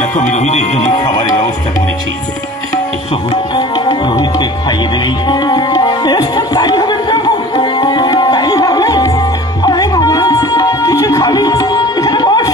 দেখো আমি রোহিতের জন্য খাবারের ব্যবস্থা করেছি। রোহিতকে খাইয়ে দেবেই। তাই হবে প্রভু, তাই হবে। আরে বাবা, কিছু খাবি? এখানে বস।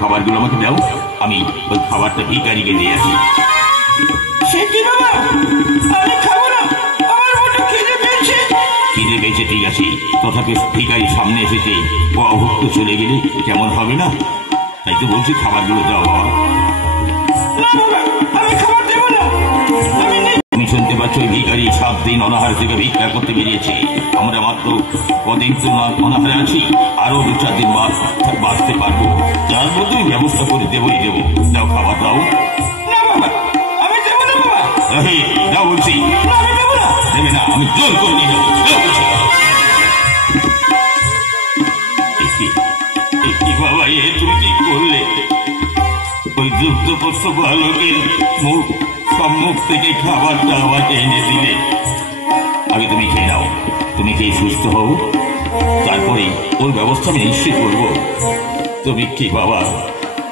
খাবারগুলো আমাকে দাও, আমি ওই খাবারটা ভিখারিকে দিয়ে আসি। খিদে পেয়েছে ঠিক আছে, তথাপি ভিখারি সামনে এসেছে, ও অভুক্ত চলে গেলে কেমন হবে না? তাই তো বলছি খাবারগুলো দাও বাবা। তুমি শুনতে পাচ্ছ, ওই ভিখারি 7 দিন অনাহার থেকে ভিক্ষা করতে বেরিয়েছে। আমরা মাত্র কদিন তো অনাহারে আছি, আরো 2-4 দিন বাঁচতে পারবো। যার মধ্যে ব্যবস্থা করে দেবই দেবো। দাও খাবার দাও। দাও বলছি, দেবে না, আমি জোর করে নিয়ে যাবো। বাবা, এ তুমি কি করলে? ওই যুদ্ধপস্ত বালকের মুখ সম্মুখ থেকে খাবারটা আমাকে এনে দিলে। আগে তুমি খেয়ে নাও, তুমি খেয়ে সুস্থ হও, তারপরে ওর ব্যবস্থা আমি নিশ্চয়ই করবো। তুমি কি বাবা,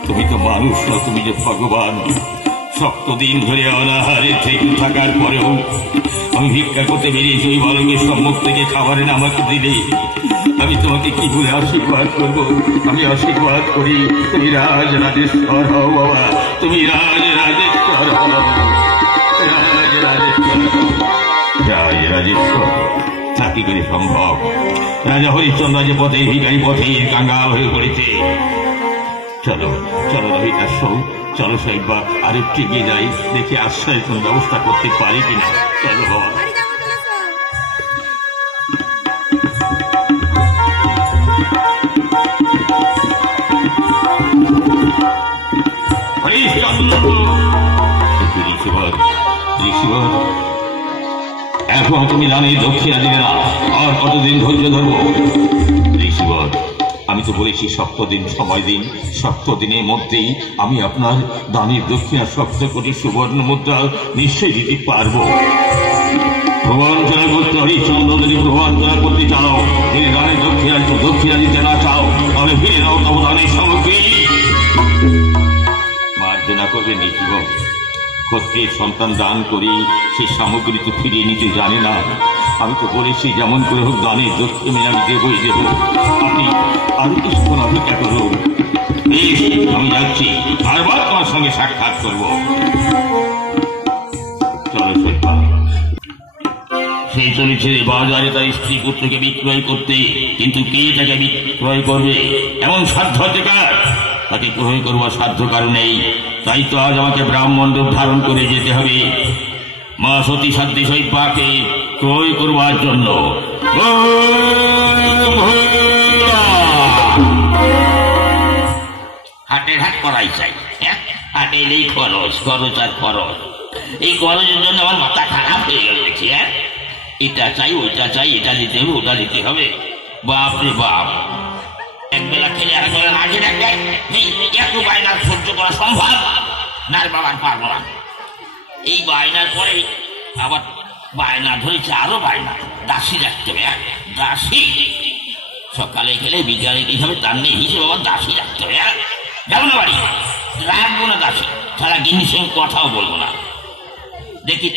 তুমি তো মানুষ না, তুমি যে ভগবান। 7 দিন ধরে অনাহারে থেকে থাকার পরেও আমি ভিক্ষা করতে বেরিয়েছি, ওই বালকের সম্মুখ থেকে খাবার এনে আমাকে দিলে। আমি তোমাকে কি বলে আশীর্বাদ করবো? আমি আশীর্বাদ করি তুমি রাজরাজেশ্বর হও বাবা, তুমি রাজরাজেশ্বর হও, রাজরাজেশ্বর। তা কি করে সম্ভব? রাজা হরিশ্চন্দ্র যে পথে ভিখারি পথে কাঙ্গাল হয়ে পড়েছে। চলো চলো রোহিত, আসো, চলো সাহেবা, আর একটু এগিয়ে যাই, দেখি আশ্রয় কোনো ব্যবস্থা করতে পারি কিনা। চলো বাবা। এখন তুমি জানি দক্ষিণা দিবে না, আর কতদিন ধৈর্য ধরবো? ঋষিবর, আমি তো বলেছি 7 দিন সময় দিন, 7 দিনের মধ্যেই আমি আপনার দানের দক্ষিণা 7 কোটি সুবর্ণ মুদ্রা নিশ্চয়ই দিতে পারবো। প্রবঞ্চনা করতে হরিশ্চন্দ্র যদি প্রবঞ্চনা করতে চাও, যদি দানের দক্ষিণা দিতে না চাও, তাহলে ফিরে দাও তবে দানের সামগ্রী। মার্জনা করবে নিখিব, ক্ষত্রিয়ের সন্তান দান করি, সেই সামগ্রী তো ফিরিয়ে নিতে জানি না। আমি তো বলেছি যেমন করে হোক দানের দক্ষিণে আমি দেবই দেব। আপনি আরো কিছুক্ষণ অপেক্ষা করুন। বেশ, আমি যাচ্ছি, আরবার তোমার সঙ্গে সাক্ষাৎ করব। চলো সৈবা। সেই চলেছে বাজারে তার স্ত্রী পুত্রকে বিক্রয় করতে, কিন্তু কে তাকে বিক্রয় করবে? এমন সাধ্য আছে কার? তাকে ক্রয় করবার সাধ্য কারণ নেই। তাই তো আজ আমাকে ব্রাহ্মণ রূপ ধারণ করে যেতে হবে মা সতী সাধ্যী সৈবাকে ক্রয় করবার জন্য। হাটের হাট করাই চাই, হাটের এই খরচ খরচ আর খরচ, এই খরচের জন্য আমার মাথা খারাপ হয়ে গেল দেখি। এটা চাই ওইটা চাই, এটা দিতে হবে ওটা দিতে হবে। বাপ রে বাপ, একবেলা খেলে একবেলা না খেলে এত বায়না সহ্য করা সম্ভব না রে বাবা, পারবো না। এই বায়নার পরে আবার বায়না ধরেছে, আরো বায়না, দাসী রাখতে হবে। দাসী সকালে খেলে বিকালে কি হবে তার নেই হিসেবে, আবার দাসী রাখতে হবে। যাবো না বাড়ি, রাখবো না দাসী, সারা গিন্নির সঙ্গে কথাও বলবো না। দেখি